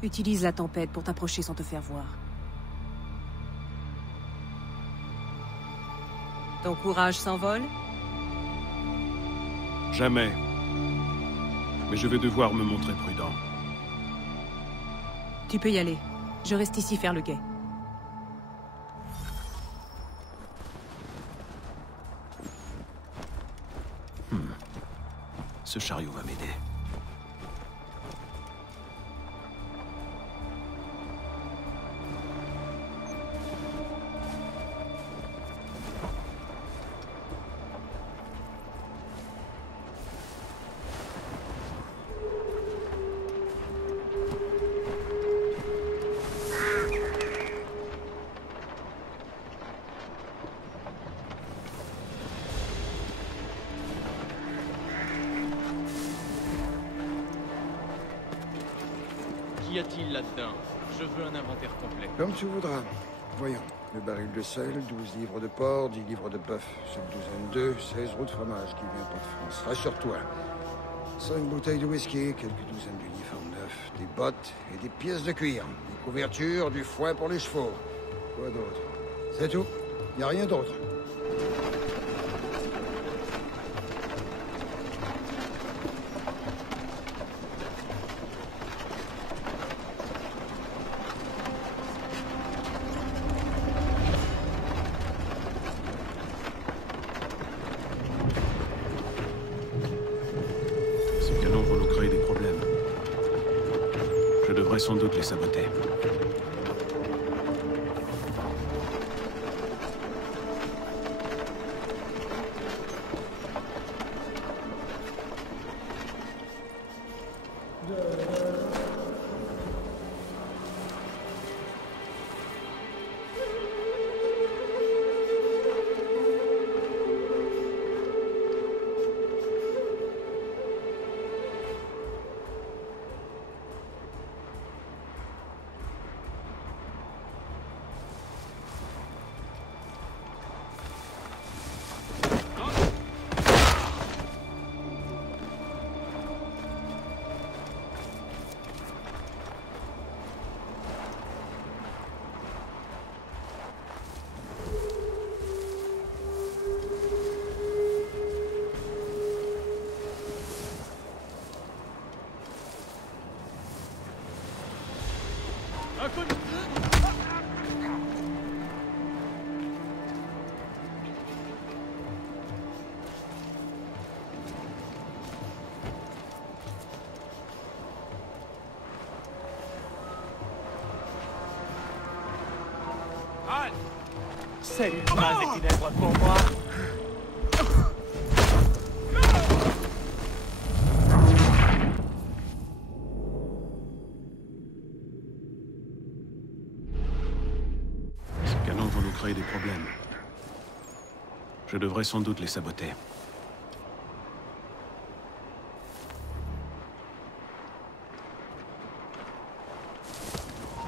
Utilise la tempête pour t'approcher sans te faire voir. Ton courage s'envole? Jamais. Mais je vais devoir me montrer prudent. Tu peux y aller. Je reste ici faire le guet. Ce chariot va m'aider. Qu'y a-t-il là-dedans? Je veux un inventaire complet. Comme tu voudras. Voyons. Le baril de sel, 12 livres de porc, 10 livres de bœuf, 7 douzaines d'œufs, 16 roues de fromage qui vient pas de France. Rassure-toi. 5 bouteilles de whisky, quelques douzaines d'uniformes neufs, des bottes et des pièces de cuir. Des couvertures, du foin pour les chevaux. Quoi d'autre? C'est tout. Y a rien d'autre. Sans doute les saboter. C'est une phrase des ténèbres pour moi. Ces canons vont nous créer des problèmes. Je devrais sans doute les saboter.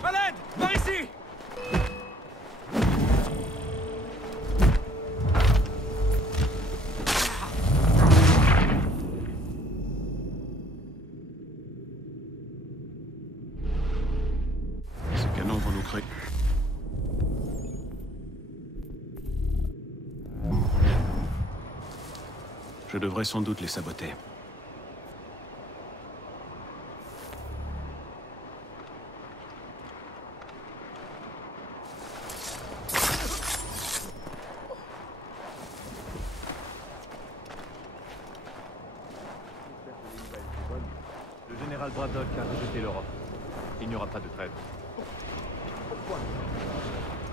Malade! Par ici! Je devrais sans doute les saboter. Le général Braddock a rejeté l'Europe. Il n'y aura pas de trêve.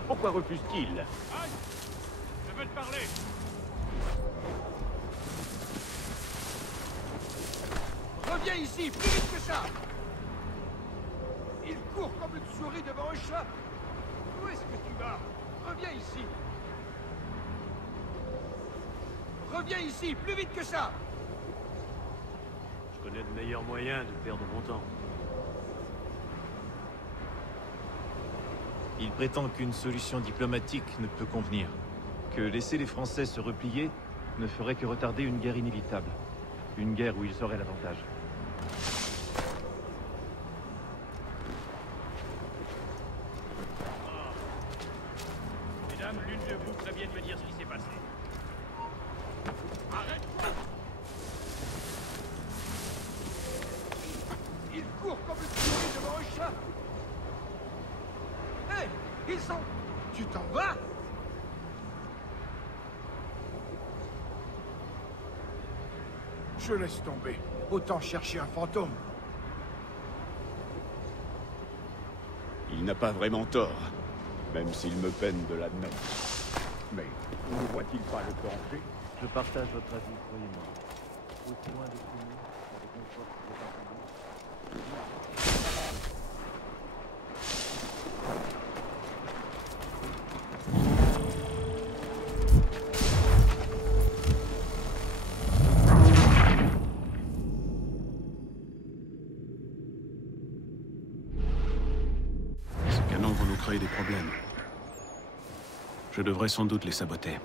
Pourquoi refuse-t-il? Aïe! Je veux te parler! Reviens ici, plus vite que ça! Il court comme une souris devant un chat! Où est-ce que tu vas? Reviens ici! Reviens ici, plus vite que ça! Je connais de meilleurs moyens de perdre mon temps. Il prétend qu'une solution diplomatique ne peut convenir. Que laisser les Français se replier ne ferait que retarder une guerre inévitable. Une guerre où ils auraient l'avantage. Ils sont... Tu t'en vas? Je laisse tomber. Autant chercher un fantôme. Il n'a pas vraiment tort, même s'il me peine de l'admettre. Mais ne voit-il pas le danger? Je partage votre avis, croyez-moi. Aussi loin de chez nous, avec nos forces départementales. Ces canons vont nous créer des problèmes. Je devrais sans doute les saboter.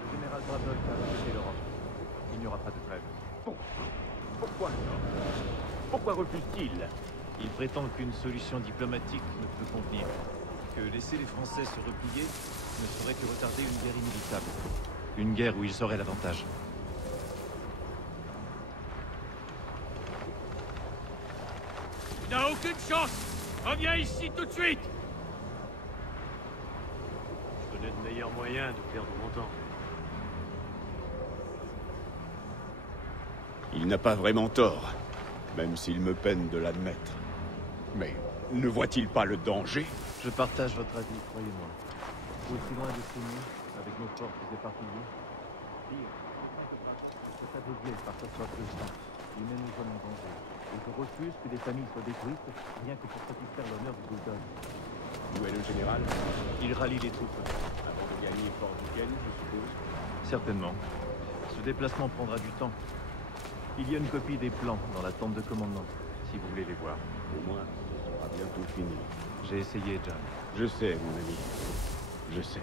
Le général Braddock a répété l'Europe. Il n'y aura pas de trêve. Pourquoi alors? Pourquoi refuse-t-il? Il prétend qu'une solution diplomatique ne peut convenir. Que laisser les Français se replier ne ferait que retarder une guerre inévitable. Une guerre où ils auraient l'avantage. Tu n'as aucune chance. Reviens ici tout de suite. Je connais de meilleurs moyens de perdre mon temps. Il n'a pas vraiment tort, même s'il me peine de l'admettre. Mais ne voit-il pas le danger? Je partage votre avis, croyez-moi. Aussi loin de chez nous, avec nos forces éparpillées. Pire, c'est aveuglé par sa soif de sang. Il met nos hommes en danger. Et je refuse que des familles soient détruites, rien que pour satisfaire l'honneur du bulldog. Où est le général? Il rallie les troupes. Avant de gagner Fort Duquesne, je suppose. Certainement. Ce déplacement prendra du temps. Il y a une copie des plans dans la tente de commandement, si vous voulez les voir. Au moins, ce sera bientôt fini. J'ai essayé, John. Je sais, mon ami. Je sais.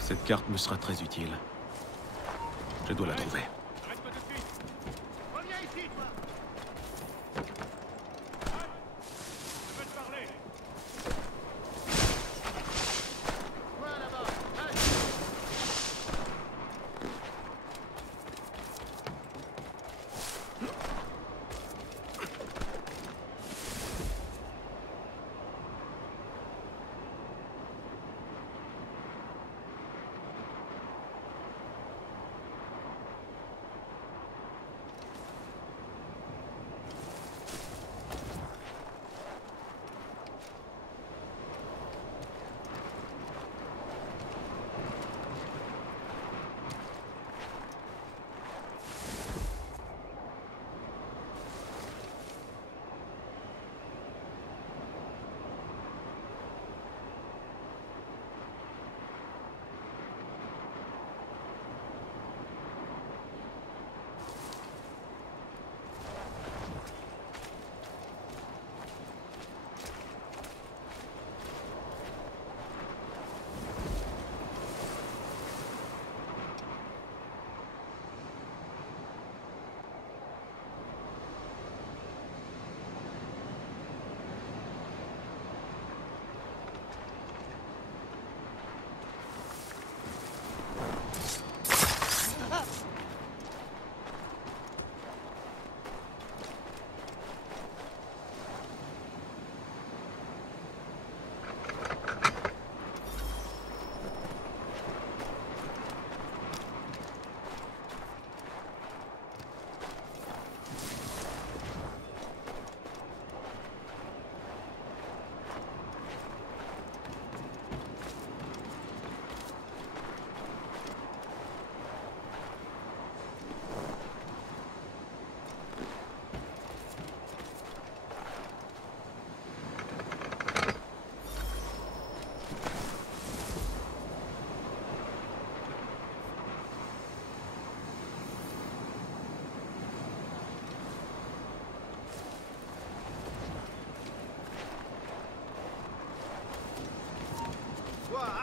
Cette carte me sera très utile. Je dois la trouver. Arrête-toi tout de suite. Reviens ici, toi! Je veux te parler. Toi, là-bas!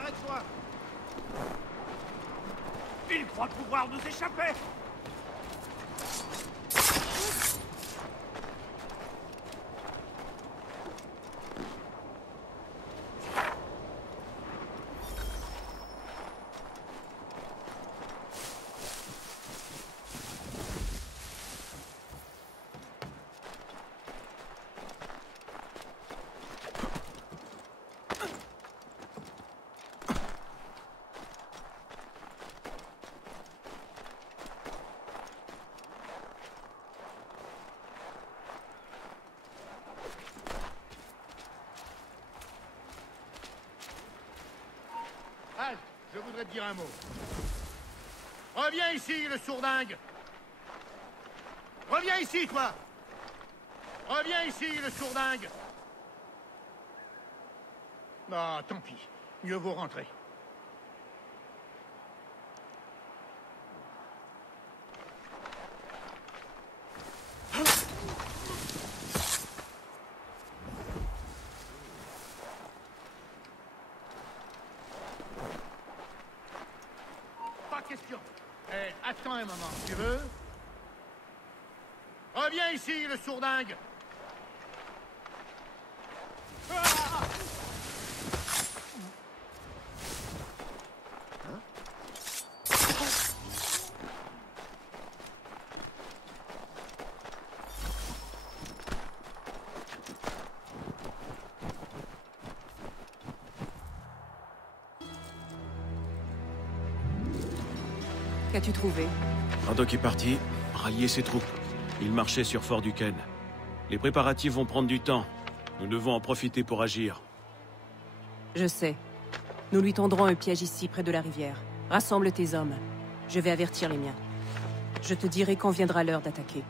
arrête-toi! Il croit pouvoir nous échapper! Halte, je voudrais te dire un mot. Reviens ici, le sourdingue. Reviens ici, toi. Reviens ici, le sourdingue. Ah, tant pis. Mieux vaut rentrer. Pas question. Eh, attends un moment, tu veux? Reviens ici, le sourdingue. Qu'as-tu trouvé? Braddock est parti, rallier ses troupes. Il marchait sur Fort Duquesne. Les préparatifs vont prendre du temps. Nous devons en profiter pour agir. Je sais. Nous lui tendrons un piège ici, près de la rivière. Rassemble tes hommes. Je vais avertir les miens. Je te dirai quand viendra l'heure d'attaquer.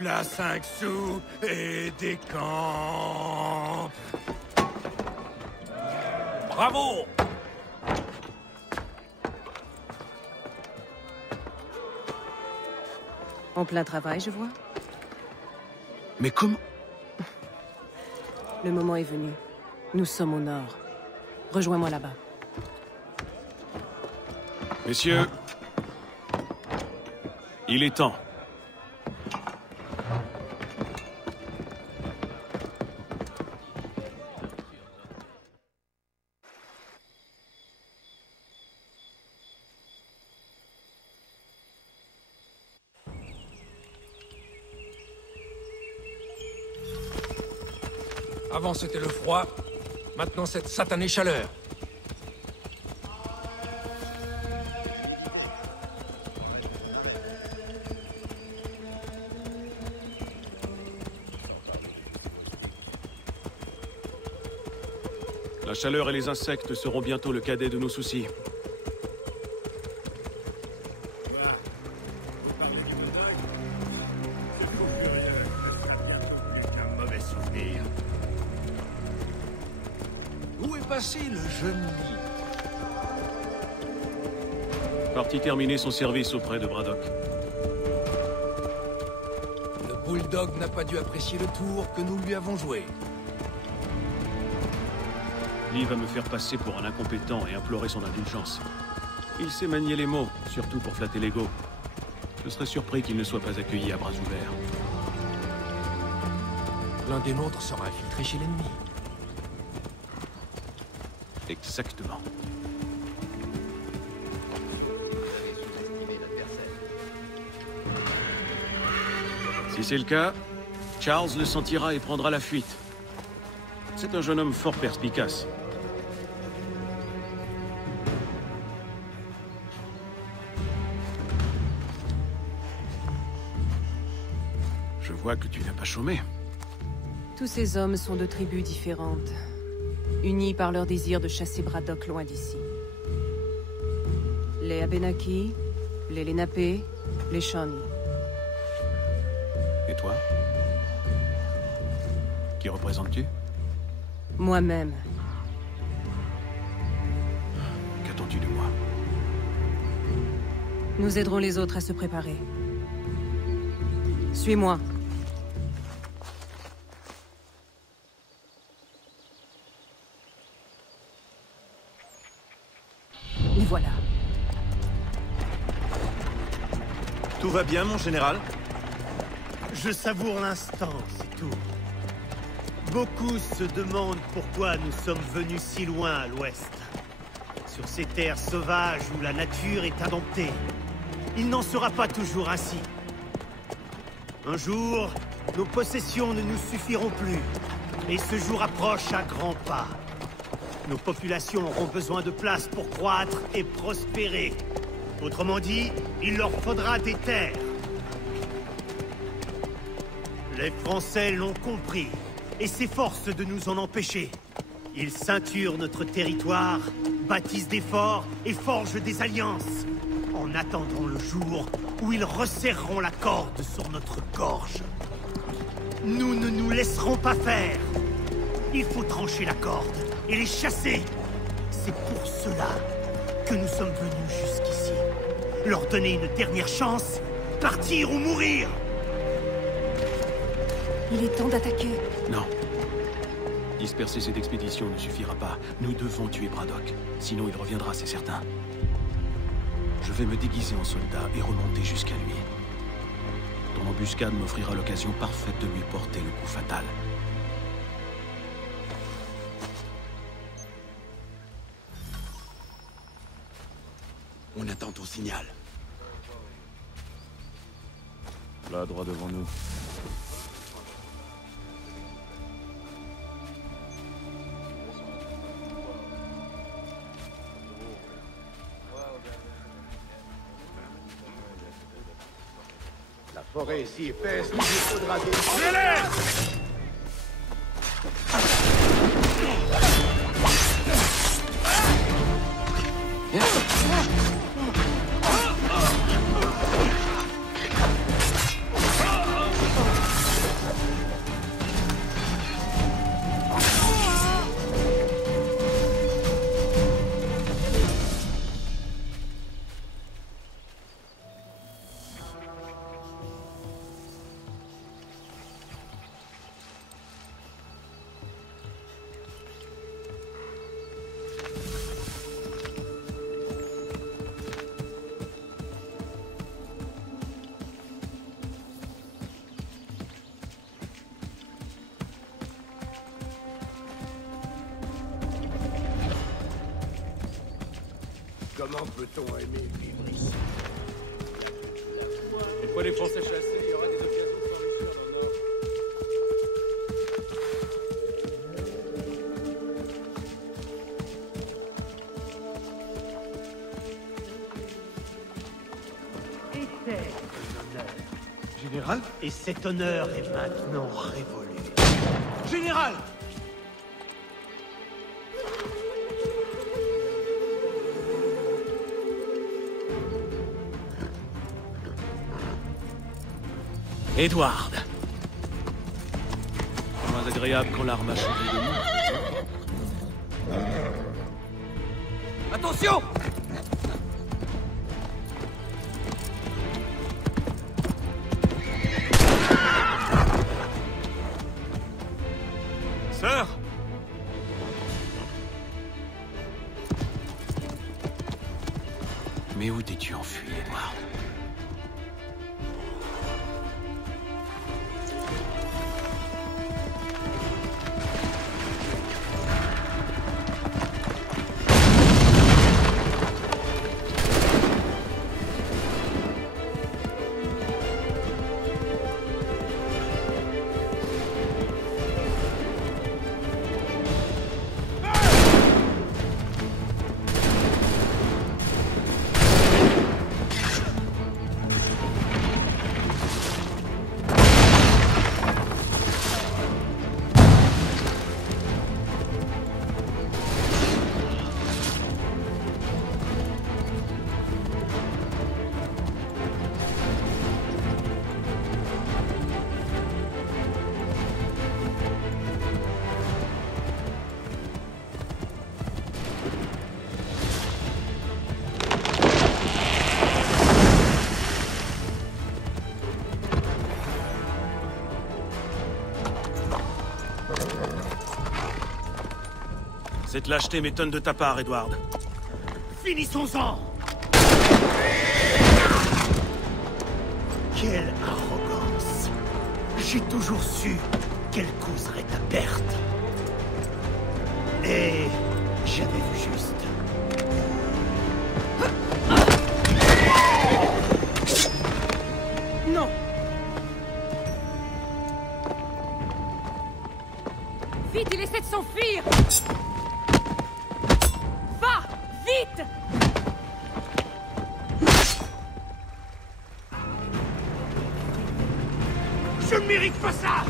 La 5 sous et des camps. Bravo! En plein travail, je vois. Mais comment? Le moment est venu. Nous sommes au nord. Rejoins-moi là-bas. Messieurs, il est temps. Avant c'était le froid, maintenant cette satanée chaleur. La chaleur et les insectes seront bientôt le cadet de nos soucis. Où est passé le jeune lit? Parti terminer son service auprès de Braddock. Le Bulldog n'a pas dû apprécier le tour que nous lui avons joué. Lee va me faire passer pour un incompétent et implorer son indulgence. Il sait manier les mots, surtout pour flatter l'ego. Je serais surpris qu'il ne soit pas accueilli à bras ouverts. L'un des nôtres sera infiltré chez l'ennemi. Exactement. Si c'est le cas, Charles le sentira et prendra la fuite. C'est un jeune homme fort perspicace. Je vois que tu n'as pas chômé. Tous ces hommes sont de tribus différentes, unis par leur désir de chasser Braddock loin d'ici. Les Abenaki, les Lenape, les Shawnee. Et toi? Qui représentes-tu? Moi-même. Qu'attends-tu de moi? Nous aiderons les autres à se préparer. Suis-moi. Les voilà. Tout va bien, mon général? Je savoure l'instant, c'est tout. Beaucoup se demandent pourquoi nous sommes venus si loin à l'ouest. Sur ces terres sauvages où la nature est indomptée. Il n'en sera pas toujours ainsi. Un jour, nos possessions ne nous suffiront plus. Et ce jour approche à grands pas. Nos populations auront besoin de place pour croître et prospérer. Autrement dit, il leur faudra des terres. Les Français l'ont compris et s'efforcent de nous en empêcher. Ils ceinturent notre territoire, bâtissent des forts et forgent des alliances, en attendant le jour où ils resserreront la corde sur notre gorge. Nous ne nous laisserons pas faire. Il faut trancher la corde et les chasser. C'est pour cela que nous sommes venus jusqu'ici. Leur donner une dernière chance, partir ou mourir. Il est temps d'attaquer. Non. Disperser cette expédition ne suffira pas. Nous devons tuer Braddock. Sinon il reviendra, c'est certain. Je vais me déguiser en soldat et remonter jusqu'à lui. Ton embuscade m'offrira l'occasion parfaite de lui porter le coup fatal. On attend ton signal. Là, droit devant nous. La forêt est si épaisse qu'il nous faudra des... Comment peut-on aimer vivre ici? Une fois les Français chassés, il y aura des occasions de s'enrichir dans le Nord. Général? Et cet honneur est maintenant révolu. Général! Edward. Moins agréable quand l'arme a changé de nom. Attention! Sœur! Mais où t'es-tu enfui, Edward? Cette lâcheté m'étonne de ta part, Edward. Finissons-en! Quelle arrogance! J'ai toujours su qu'elle causerait ta perte. Et j'avais vu juste. Non! Vite, il essaie de s'enfuir! Va! Vite! Je ne mérite pas ça!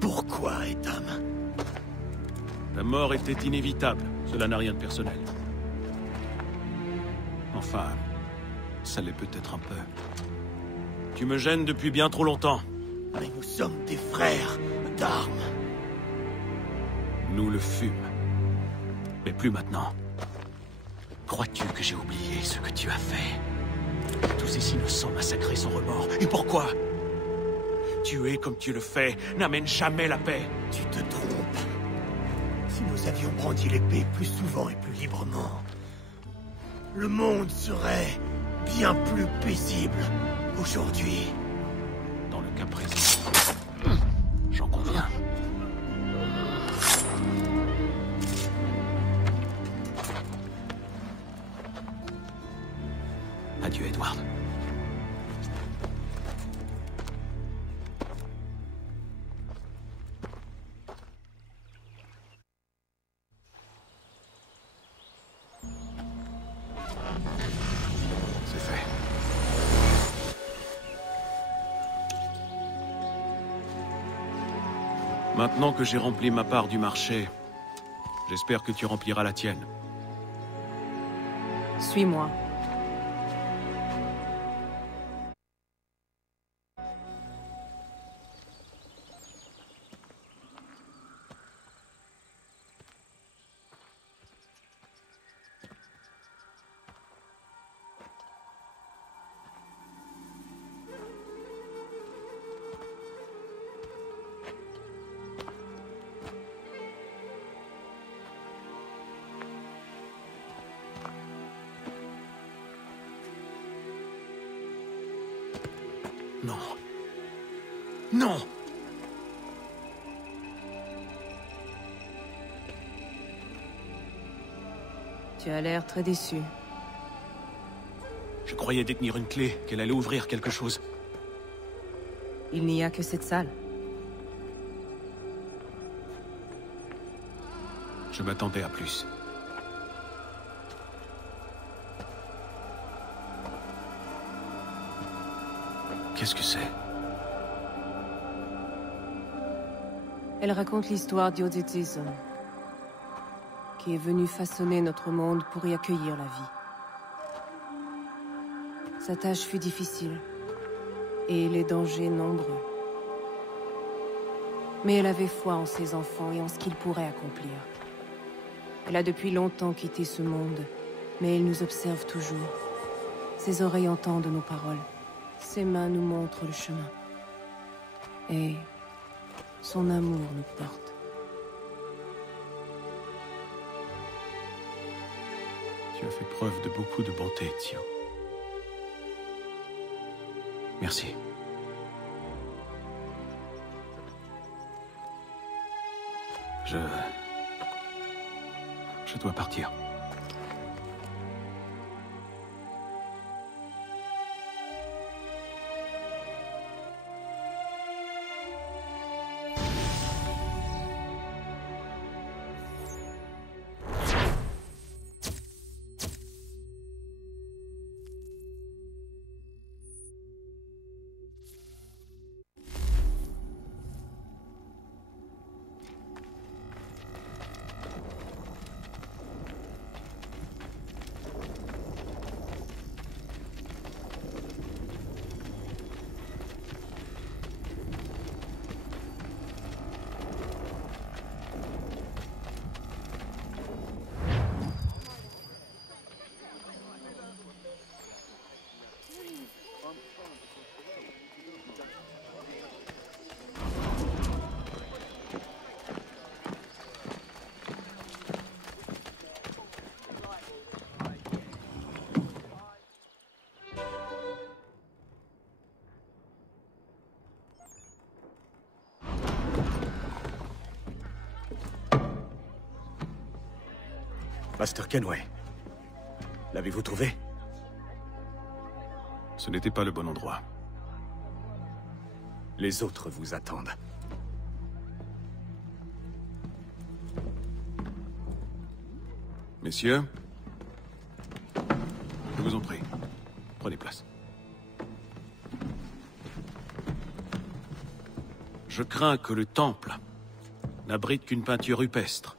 Pourquoi, Ethan? Ta mort était inévitable. Cela n'a rien de personnel. Enfin, ça l'est peut-être un peu. Tu me gênes depuis bien trop longtemps. Mais nous sommes des frères d'armes. Nous le fûmes. Mais plus maintenant. Crois-tu que j'ai oublié ce que tu as fait? Tous ces innocents massacrés sans remords. Et pourquoi? Tuer comme tu le fais n'amène jamais la paix. Tu te trompes. Si nous avions brandi l'épée plus souvent et plus librement, le monde serait bien plus paisible aujourd'hui. Dans le cas présent, j'en conviens. Adieu, Edward. C'est fait. Maintenant que j'ai rempli ma part du marché, j'espère que tu rempliras la tienne. Suis-moi. Non. Non! Tu as l'air très déçu. Je croyais détenir une clé, qu'elle allait ouvrir quelque chose. Il n'y a que cette salle. Je m'attendais à plus. Qu'est-ce que c'est? Elle raconte l'histoire d'Yodzetism, qui est venu façonner notre monde pour y accueillir la vie. Sa tâche fut difficile, et les dangers nombreux. Mais elle avait foi en ses enfants et en ce qu'ils pourraient accomplir. Elle a depuis longtemps quitté ce monde, mais elle nous observe toujours. Ses oreilles entendent nos paroles. Ses mains nous montrent le chemin. Et son amour nous porte. Tu as fait preuve de beaucoup de bonté, Tio. Merci. Je dois partir. Master Kenway. L'avez-vous trouvé? Ce n'était pas le bon endroit. Les autres vous attendent. Messieurs, je vous en prie, prenez place. Je crains que le temple n'abrite qu'une peinture rupestre.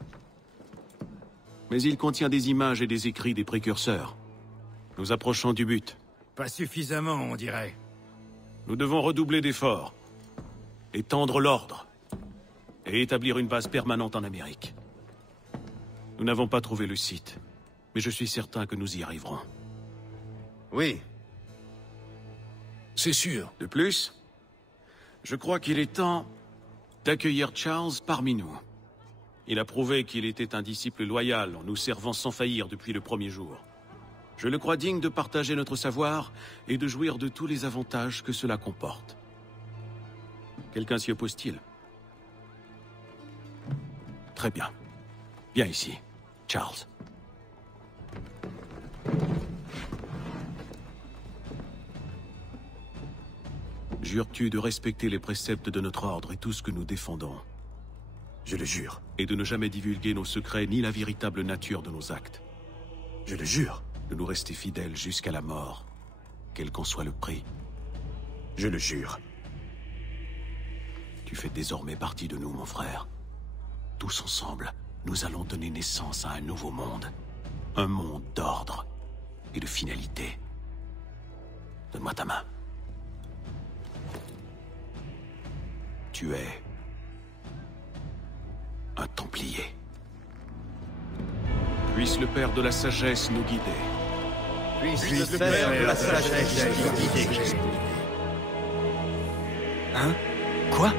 Mais il contient des images et des écrits des précurseurs. Nous approchons du but. Pas suffisamment, on dirait. Nous devons redoubler d'efforts, étendre l'ordre, et établir une base permanente en Amérique. Nous n'avons pas trouvé le site, mais je suis certain que nous y arriverons. Oui. C'est sûr. De plus, je crois qu'il est temps d'accueillir Charles parmi nous. Il a prouvé qu'il était un disciple loyal en nous servant sans faillir depuis le premier jour. Je le crois digne de partager notre savoir et de jouir de tous les avantages que cela comporte. Quelqu'un s'y oppose-t-il? Très bien. Viens ici, Charles. Jures-tu de respecter les préceptes de notre ordre et tout ce que nous défendons? Je le jure. Et de ne jamais divulguer nos secrets ni la véritable nature de nos actes? Je le jure. De nous rester fidèles jusqu'à la mort, quel qu'en soit le prix? Je le jure. Tu fais désormais partie de nous, mon frère. Tous ensemble, nous allons donner naissance à un nouveau monde. Un monde d'ordre et de finalité. Donne-moi ta main. Tu es un Templier. Puisse le Père de la Sagesse nous guider. Puisse le Père de la Sagesse nous guider. Hein? Quoi?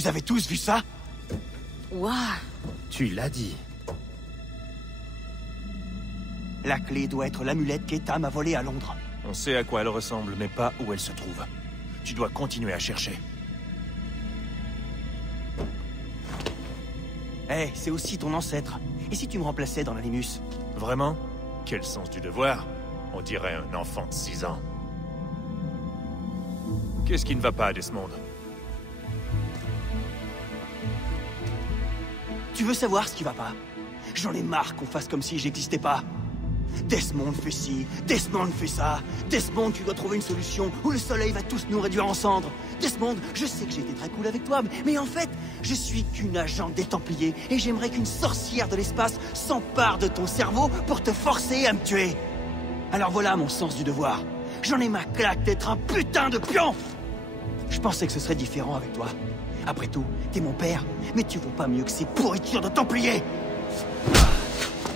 Vous avez tous vu ça? Waouh! Tu l'as dit. La clé doit être l'amulette qu'Eta m'a volée à Londres. On sait à quoi elle ressemble, mais pas où elle se trouve. Tu dois continuer à chercher. Eh, c'est aussi ton ancêtre. Et si tu me remplaçais dans l'Animus? Vraiment? Quel sens du devoir? On dirait un enfant de 6 ans. Qu'est-ce qui ne va pas, Desmond? Tu veux savoir ce qui va pas? J'en ai marre qu'on fasse comme si j'existais pas. Desmond fait ci, Desmond fait ça. Desmond, tu dois trouver une solution ou le soleil va tous nous réduire en cendres. Desmond, je sais que j'ai été très cool avec toi, mais en fait, je suis qu'une agente des Templiers et j'aimerais qu'une sorcière de l'espace s'empare de ton cerveau pour te forcer à me tuer. Alors voilà mon sens du devoir. J'en ai ma claque d'être un putain de pion. Je pensais que ce serait différent avec toi. Après tout, t'es mon père, mais tu vaux pas mieux que ces pourritures de Templiers.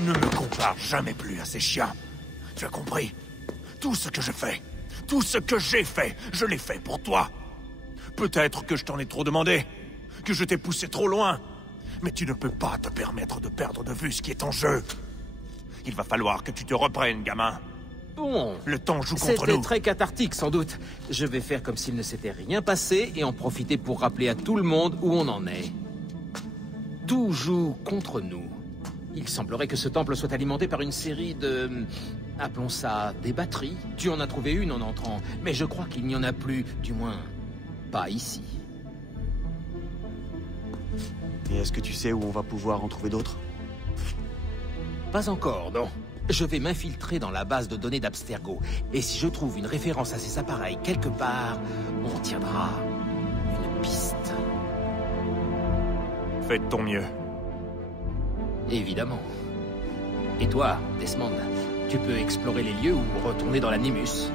Ne me compare jamais plus à ces chiens. Tu as compris? Tout ce que je fais, tout ce que j'ai fait, je l'ai fait pour toi. Peut-être que je t'en ai trop demandé, que je t'ai poussé trop loin. Mais tu ne peux pas te permettre de perdre de vue ce qui est en jeu. Il va falloir que tu te reprennes, gamin. Bon, Le temps joue contre c'était nous. très cathartique, sans doute. Je vais faire comme s'il ne s'était rien passé et en profiter pour rappeler à tout le monde où on en est. Tout joue contre nous. Il semblerait que ce temple soit alimenté par une série de... appelons ça des batteries. Tu en as trouvé une en entrant, mais je crois qu'il n'y en a plus, du moins, pas ici. Et est-ce que tu sais où on va pouvoir en trouver d'autres? Pas encore, non. Je vais m'infiltrer dans la base de données d'Abstergo. Et si je trouve une référence à ces appareils quelque part, on tiendra une piste. Fais de ton mieux. Évidemment. Et toi, Desmond, tu peux explorer les lieux ou retourner dans l'Animus.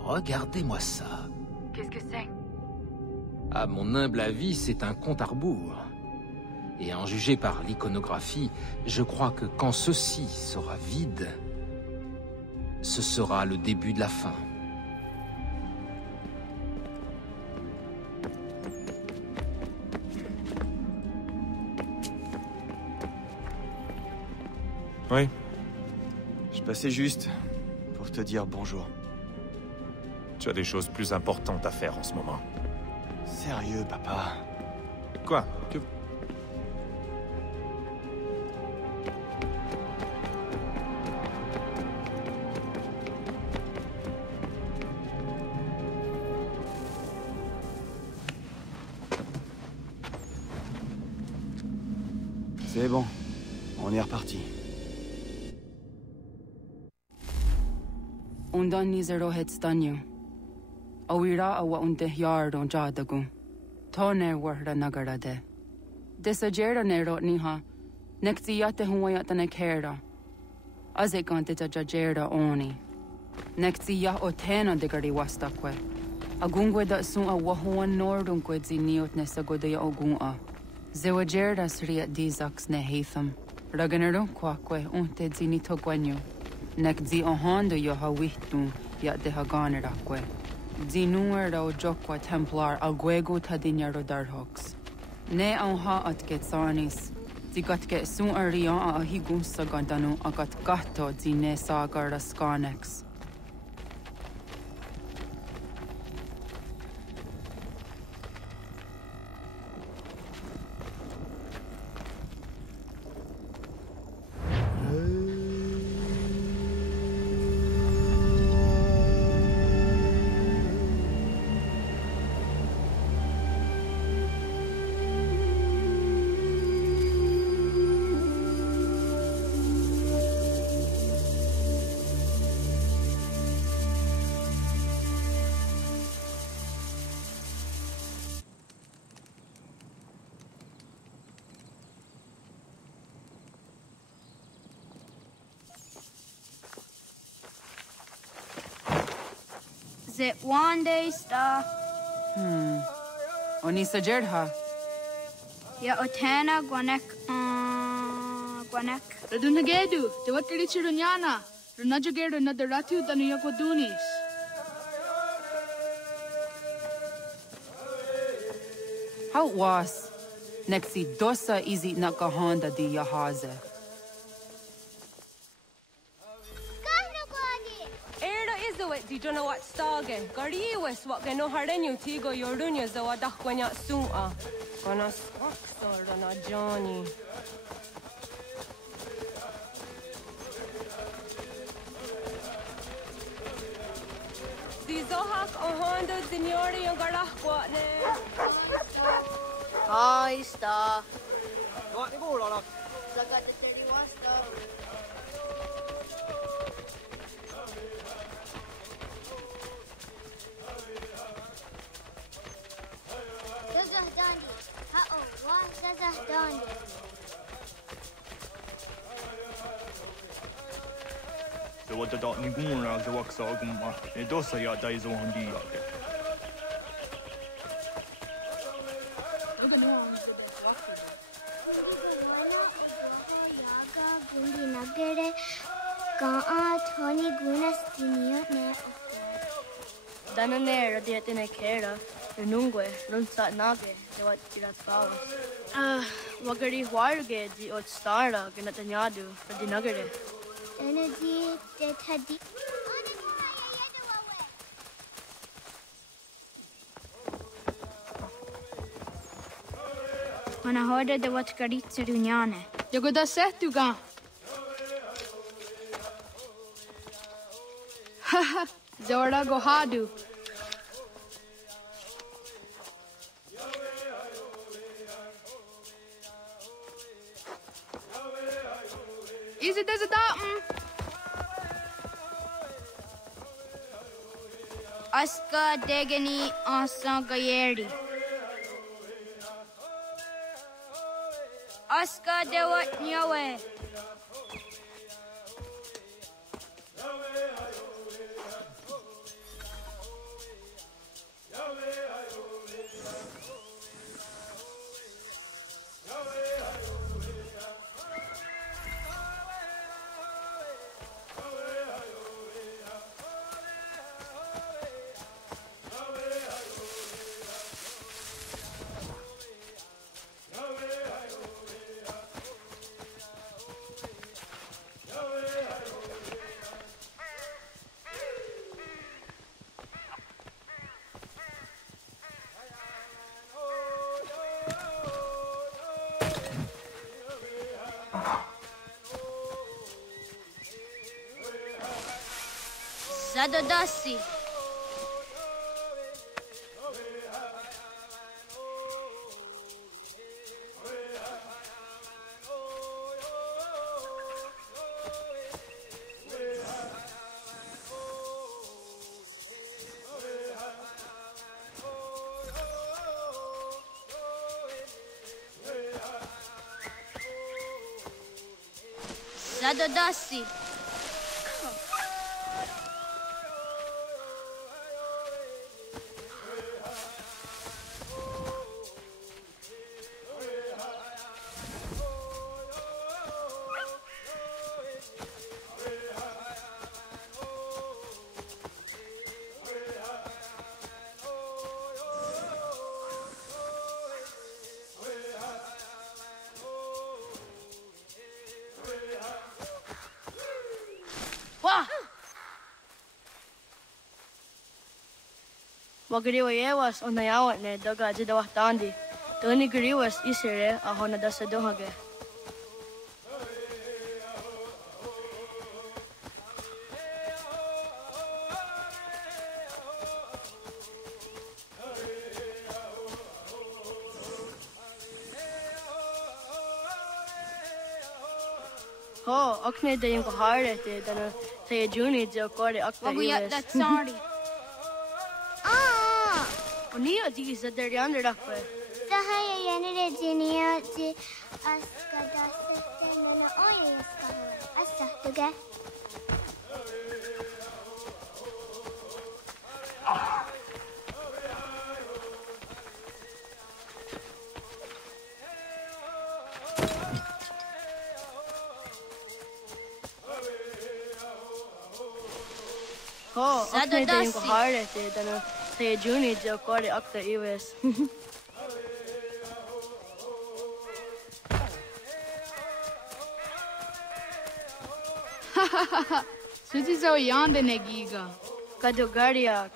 Regardez-moi ça. Qu'est-ce que c'est? À mon humble avis, c'est un compte à rebours. Et en juger par l'iconographie, je crois que quand ceci sera vide, ce sera le début de la fin. Oui. Je passais juste pour te dire bonjour. Tu as des choses plus importantes à faire en ce moment. Sérieux, papa? Quoi? C'est bon. On est reparti. Undan nizero het stanyu. Awira awa unde yard on jadagu. Toner warra nagarade. Desajera nero niha. Nektiyate huwayata nekera. Azekante jajera oni. Nektiya otena degari wastakwe. Agungwe da sun a wahuan nordungwe ziniot nesagodea ogun'a. Zewajera sriat dizax ne heitham. Raganero kwakwe unte zinito gwenyo. Nek zi ohando yo hawihtu ya de haganerakwe. Zinuer o jokwa templar alguego tadinyaro darhox. Ne ha at getsanis. Zigat get sun arian a higun sagandanu agat gato zine sagar skanex. Zit one day star. Onisa Jerdha. Ya Otana Gwanek. Gwanek. Radunagedu, the Wakilichirunyana, Runajagedu Nadaratu than Yokodunis. How was? Nexi dosa izi nakahonda di yahaze. Di don't know what stage. Gari was what can no harden you tigo your dunya so what when you soon are. Gonna swap on a Johnny. Zizohak on Honda Signori and Garahquat. Hi, Star. What the ball on? I got the 31 star. So what the dot ni gumra the wax agumma. E dosa ya daizo handi yake. Nagere Gaa Tony Gunas Dinio ne Dananera dietene kera, Runungue, Runsat Nage, the what Girat Wagari Warge, the old Stara, Ganatanyadu, for the Nugget. Energy that had the when I heard the what Garitza Dunyane. You go da set to go. Haha, Zora Gohadu. Is it as a datum? Aska Degani Asa Gayeri. Aska Dewat Nyawe. Zadodasi. Zadodasi. Wagariwas on the yawa ne doga jidawatandi. The only gariwas isere a honadasa dohage. Oh, Okne de yung kahare te dana te juni jo kore akta Waguyat that sorry. Nia ji is there yonder dakwe. Sahaya yanere jinia ji aska dasete nana oye aska asa toge. Ko, akne tayo ko harde te dana te juni jo kore akta iwes. Suti zo yande negiga. Kado Gardiax.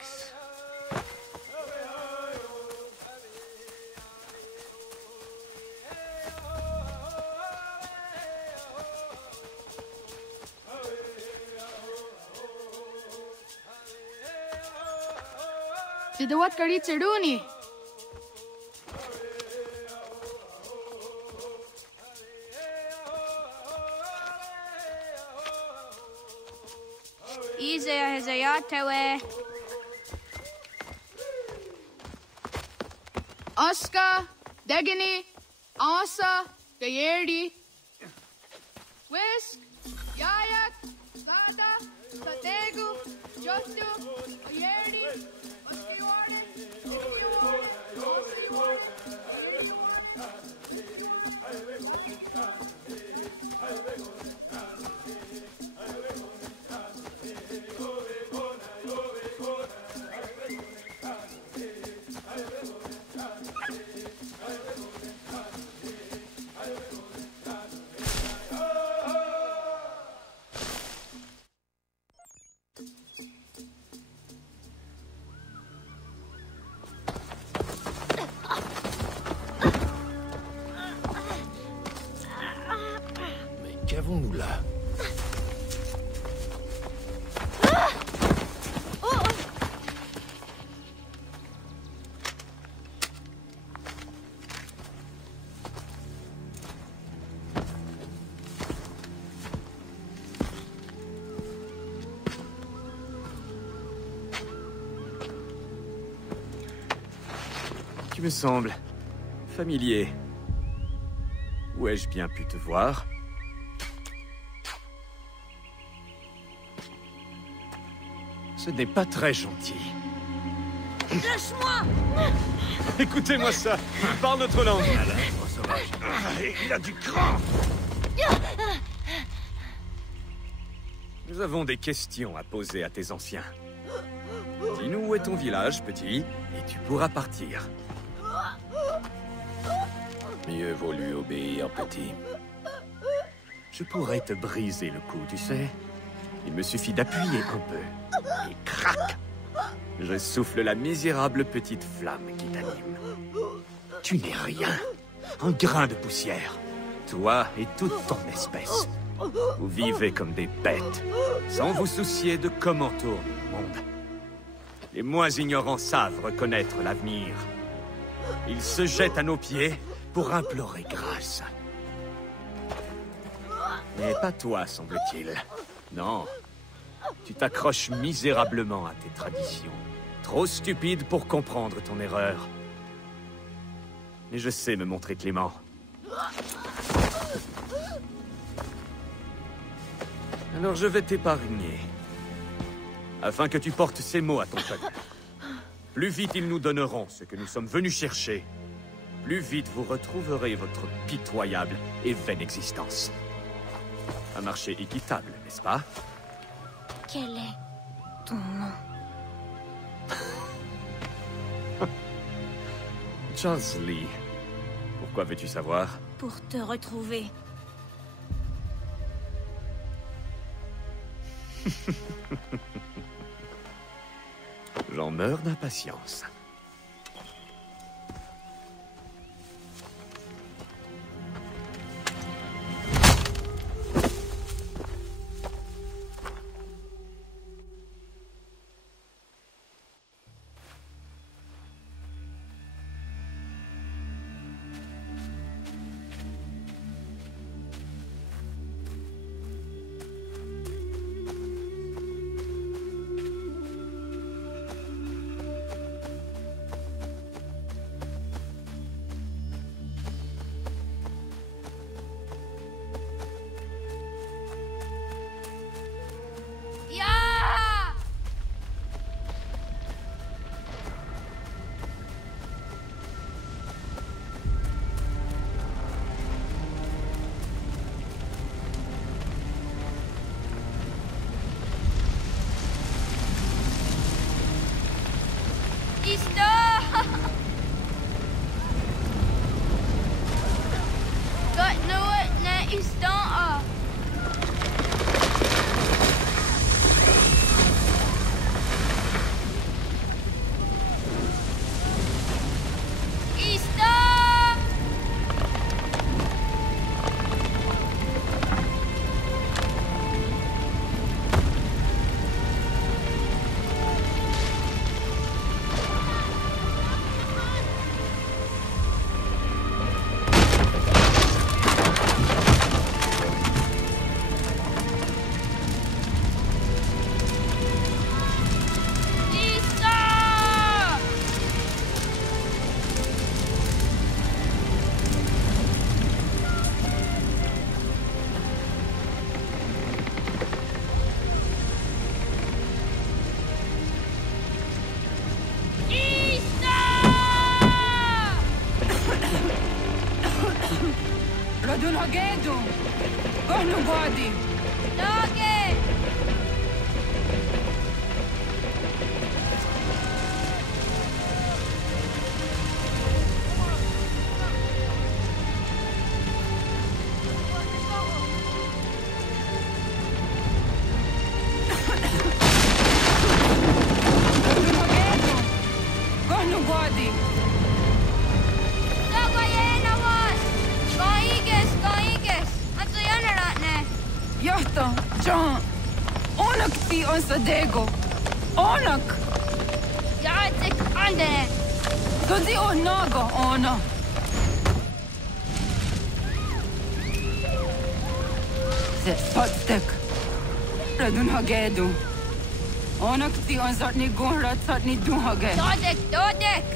Sidawat kari tsiruni. Izaya Hezayatewe. Aska, Degani, Asa, Gayerdi. Whisk, Yayak, Sada, Sategu, Jostu, Gayerdi, Oskiwarden, Oskiward, Oskiward, Qu'avons-nous là? Tu me sembles familier. Où ai-je bien pu te voir? Ce n'est pas très gentil. Lâche-moi! Écoutez-moi ça. Il parle notre langue. Il a du cran. Nous avons des questions à poser à tes anciens. Dis-nous où est ton village, petit, et tu pourras partir. Mieux vaut lui obéir, petit. Je pourrais te briser le cou, tu sais. Il me suffit d'appuyer un peu. Et crac! Je souffle la misérable petite flamme qui t'anime. Tu n'es rien. Un grain de poussière. Toi et toute ton espèce. Vous vivez comme des bêtes, sans vous soucier de comment tourne le monde. Les moins ignorants savent reconnaître l'avenir. Ils se jettent à nos pieds pour implorer grâce. Mais pas toi, semble-t-il. Non. Tu t'accroches misérablement à tes traditions. Trop stupide pour comprendre ton erreur. Mais je sais me montrer clément. Alors je vais t'épargner. Afin que tu portes ces mots à ton peuple. Plus vite ils nous donneront ce que nous sommes venus chercher, plus vite vous retrouverez votre pitoyable et vaine existence. Un marché équitable, n'est-ce pas? Quel est ton nom? Charles Lee. Pourquoi veux-tu savoir? Pour te retrouver. J'en meurs d'impatience. Onak ti on Sadego. Onak. Yatik ande. Godi onago ona. Ze sotstek. Radun hagedu. Onak ti on zatni gunra zatni duhage. Dodek.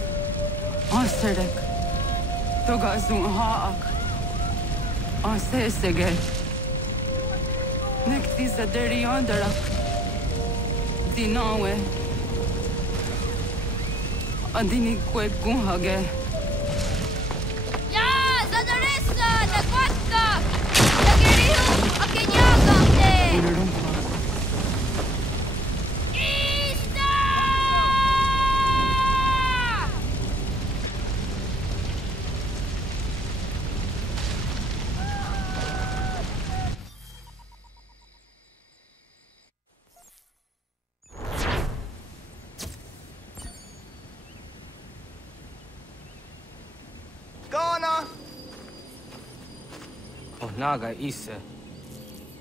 Onsedek. Toga zun haak. Onsesege. Nekti zaderi ondarak. Dinawe. Adini kwe gunhage. Ya, zadaresa, nagwatka. Nagirihu, akinyagamte. Naga isa.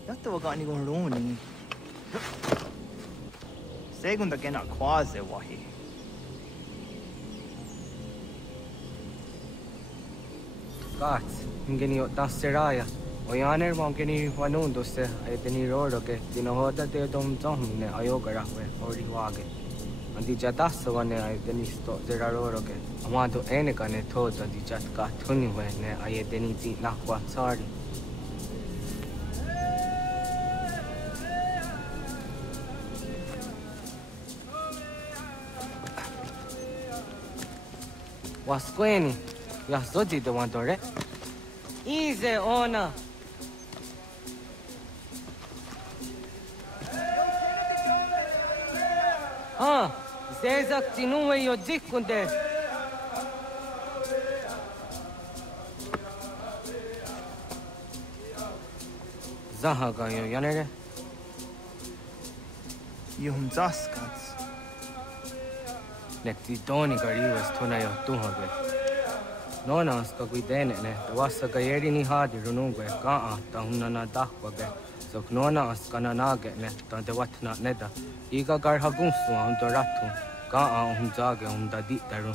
Yatta wakani gon roni. Segunda kena quase wahi. Gats, ingeni dasseraya. Oyaner mongeni wanundo se eteni rodo ke dinohoda de dom zomne ayogara we ori wage. Andi jadas wane eteni sto zeraro ke. Amado eneka ne thoda di jatka thuni we ne ayeteni ti nakwa sorry. Wasqueni, Yasoji the one dore. Easy ona. Zezak tinuwe yo dikunde. Zahaga yo yanere. Yum zaskats. Nekti doni gariwas tunayo tuhage. Nonas ka guidene ne tawasa gayeri ni hadi runungwe kaa tahunana dakwage. Sok nona as kananage ne tante watna neda. Iga garhagunsu doratu kaa unjage undadi daru.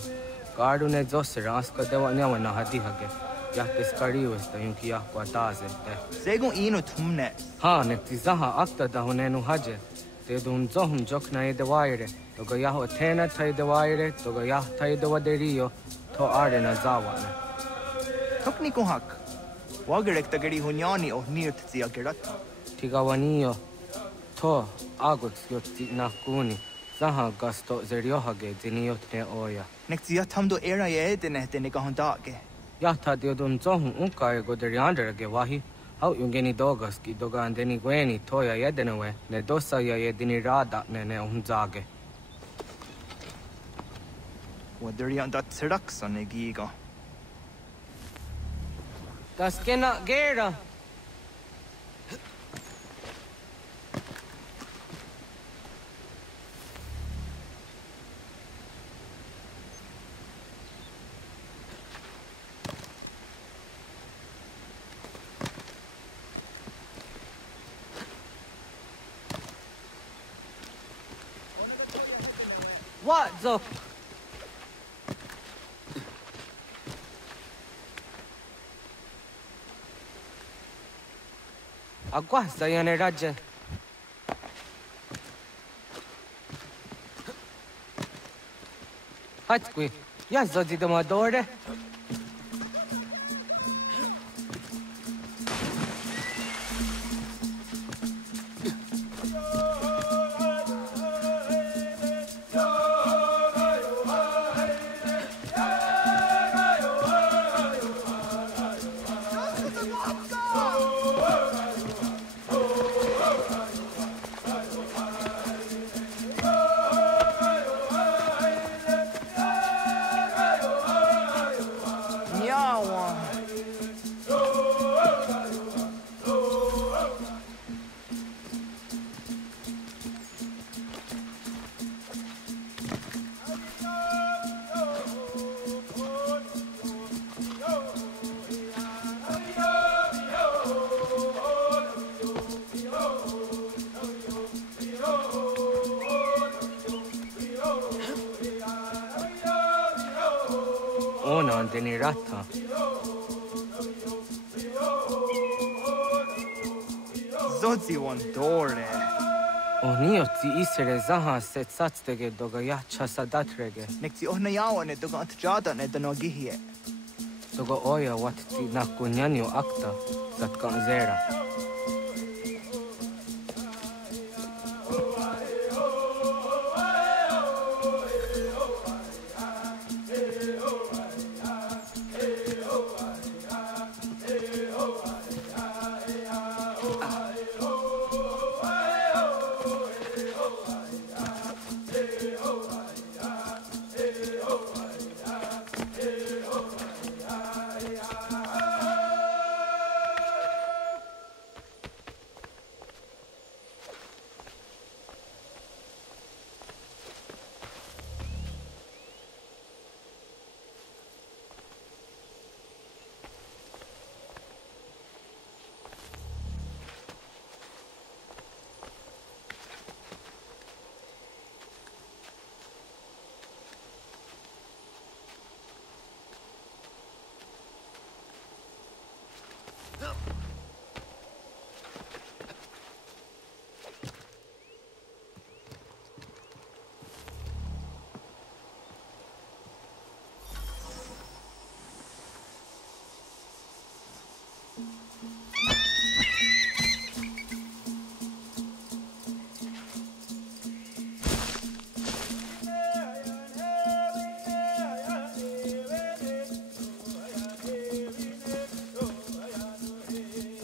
Gardu ne zosera aska dewa nyawa na hadihage. Yahtes kariwas tayunki yahkwa taze te. Segun ino tumne. Ha nekti zaha akta dahunenu haje. Te dun zohun jokna ede waire. Toga yaho tena tai de waire, toga yah tai de waderio, to are na zawane. Tokni ko hak. Wagerek tagari hunyani o nirt tia gerat. Tigawanio. To agut yotti na kuni. Zaha gasto zeriohage diniotne oya. Nektia tamdo era ye dene dene kahondage. Yahta diodun zohun unkae goderianderage wahi. How yungeni dogas ki doga andeni gweni toya yedenewe, ne dosa ya yedini rada ne unzage. Waderian dat seraksa ne giga. Das kena gera. What's up? Agua sayane raja. Hatskui, ya zodi de madore. Nona deni ratha. Zodzi one dore. Onio ti isere zaha set satstege doga yacha sadatrege. Nekti ohnayawane doga atjada ne danogihie. Doga oya wat ti nakunyanyo akta zatkan zera.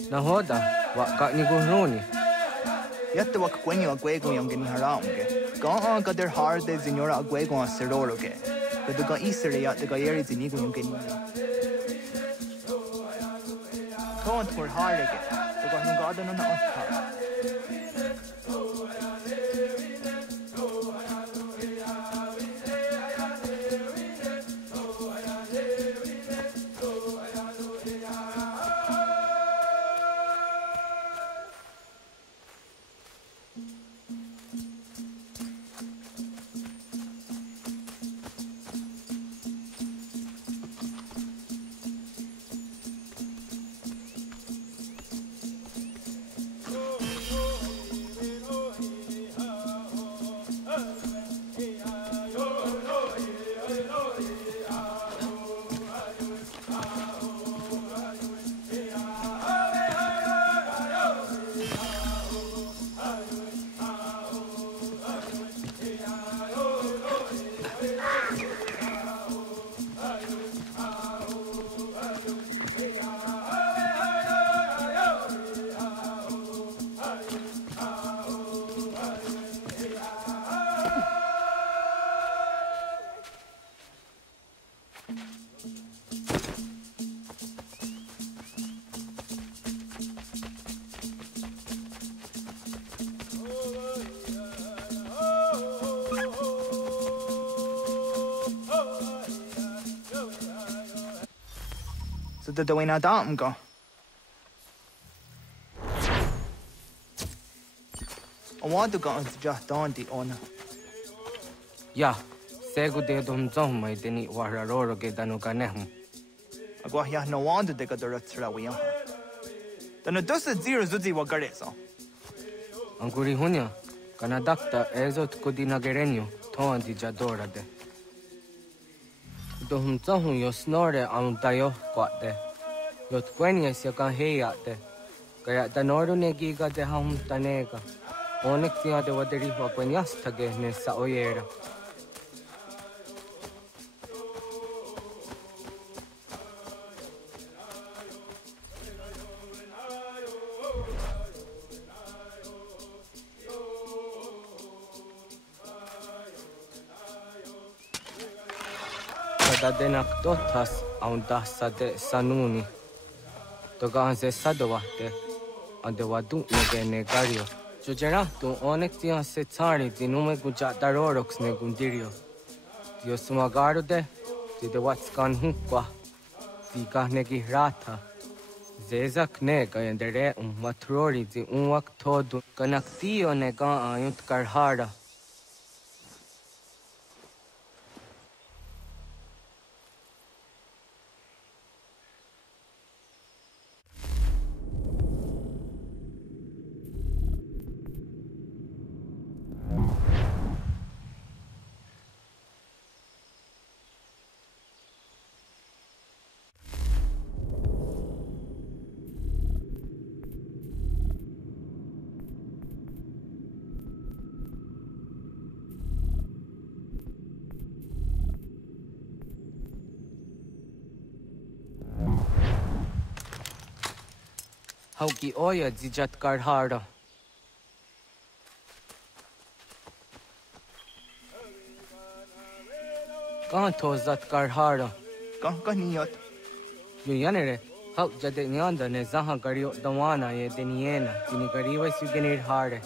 Nahoda, waka ni guruni. Yatte wak kwenyo agwego yung giniharamge. Gaa ga der harde zinora agwego a seroroge. Gado ga isere yatte ga yeri zinigo yung gini. Kont for harege. Doga nung gado na otta. So the doina dam go. I want to go on just on the honor. Ya, segu de dom zom mai deni wararoro ge danu ganehm. Agwa ya no want de ga dora tsra wi ya. Dano dos zero zuzi wa gareso. Anguri hunya, kana dakta ezot kodina gerenyo, ton di jadora de. Dohum zahun yo snore am dayo kwate. Yot kwenya sia kan heyate. Kaya danoru ne giga de ham tanega. Onek tia de waderi wa kwenyas tage ne sa oyera. Denak totas aun dassa de sanuni. Toga se sadovate ande wadu nege negario. Jojera tu onek tia se tsari dinume guja darorox ne gundirio. Dio sumagaro de watskan hukwa. Diga negi rata. Zezak nega yendere matrori di unwak todo. Kanaktio nega ayunt karhara. Hauki oya zijat karhara. Khan tozat karhara. Kahkaniyot. Yuyanere. Hau jade nyanda ne zaha gario dawana ye deniena. Tini gariwa sugenir hare.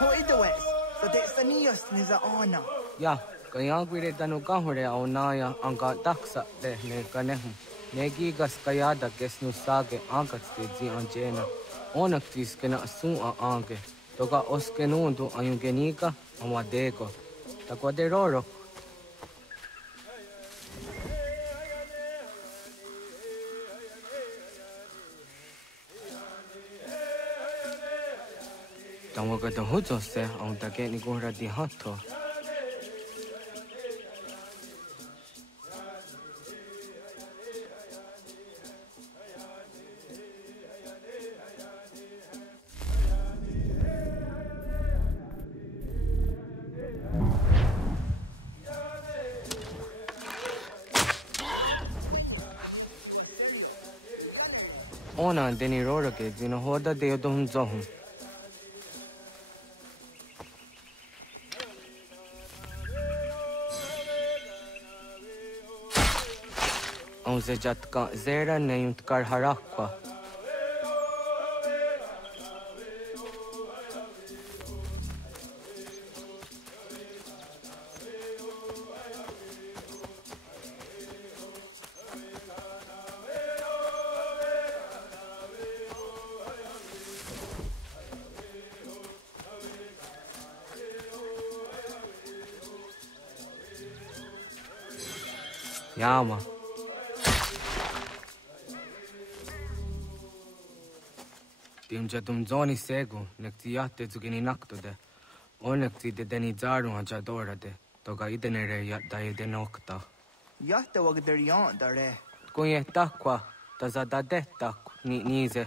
Hoidawes, so that's the neos niza ona. Ya, kaya gwire danu kahore au naya anga taksa de ne kanehu. Negi gas kaya da gesnu sage angkat stedzi anjena. Onak tis kena su a ange. Toga oskenundu ayungenika amadego. Takwa de roro. Tawaga da hujo se ang take ni gora di hato. Ona deni roro ke dino hoda de odon zohum. Ang zejat ka zera na yung tkar harakwa. Yama. Timja tum zoni sego, nekti yatte zugini naktode. Onekti de deni zaru haja dorade. Toga idenere yatta idenokta. Yatta wag der yan dare. Kunye takwa, tazada detak, ni nize.